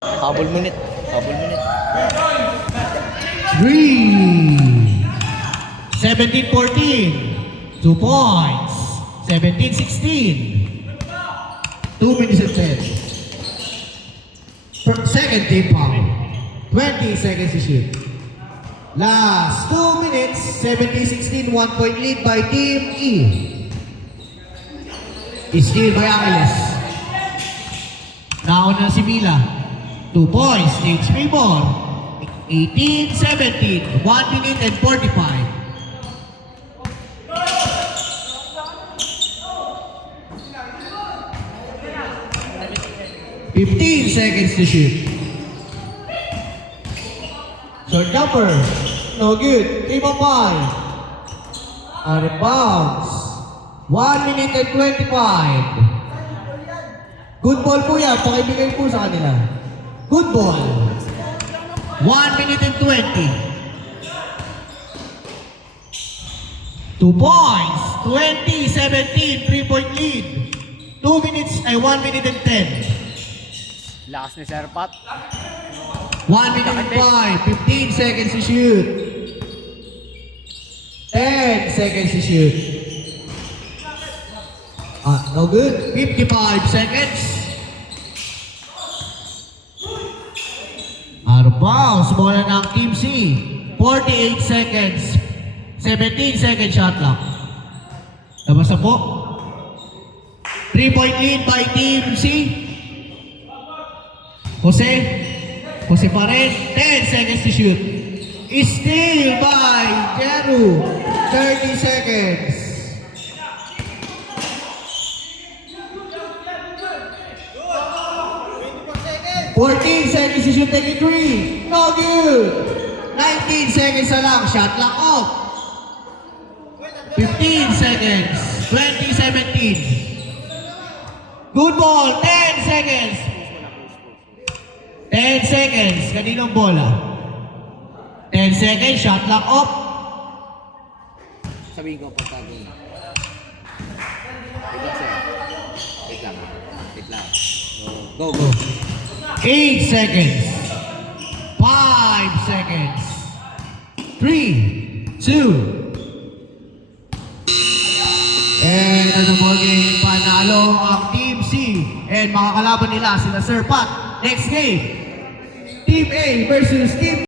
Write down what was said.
Habol minute. Habol minute. 3. 17-14. 2 points. 17-16. 2 minutes and 10. Second team foul. 20 seconds to shoot. Last 2 minutes. 17-16. 1 point lead by Team E. Steal by Angeles. Nauna si Mila. 2 points. Takes me more. 18-17. 1 minute and 45. Fifteen seconds to shoot. Short jumper. No good. Team of 5. Out of bounds. 1 minute and 25. Good ball po yan. Pakibigay po sa kanila. Good ball. 1 minute and 20. 2 points. 20-17. 3-point lead. 2 minutes ay 1 minute and 10. Lakas ni Sir Pat. 1 minute and 5. 15 seconds to shoot. 10 seconds to shoot. No good. 55 seconds. Out of bounds. Bola ng Team C. 48 seconds. 17 seconds shot clock. Labas na po. 3-point lead by Team C. Jose pa rin. 10 seconds to shoot. Steal by Jeru. 30 seconds. Seconds to shoot, taking 3. No good. 19 seconds na lang. Shot clock off. 15 seconds. 20-17. Good ball. 10 seconds. 10 seconds. Kaninong bola? 10 seconds. Shot clock off. Sabihin ko pagkagi. Wait lang, sir. Wait lang. Wait lang. Go, go. 8 seconds. 5 seconds. 3, 2. And as a ball game, panalo ang Team C. And mga kalaban nila, sila Sir Pat. Next game, Team A versus Team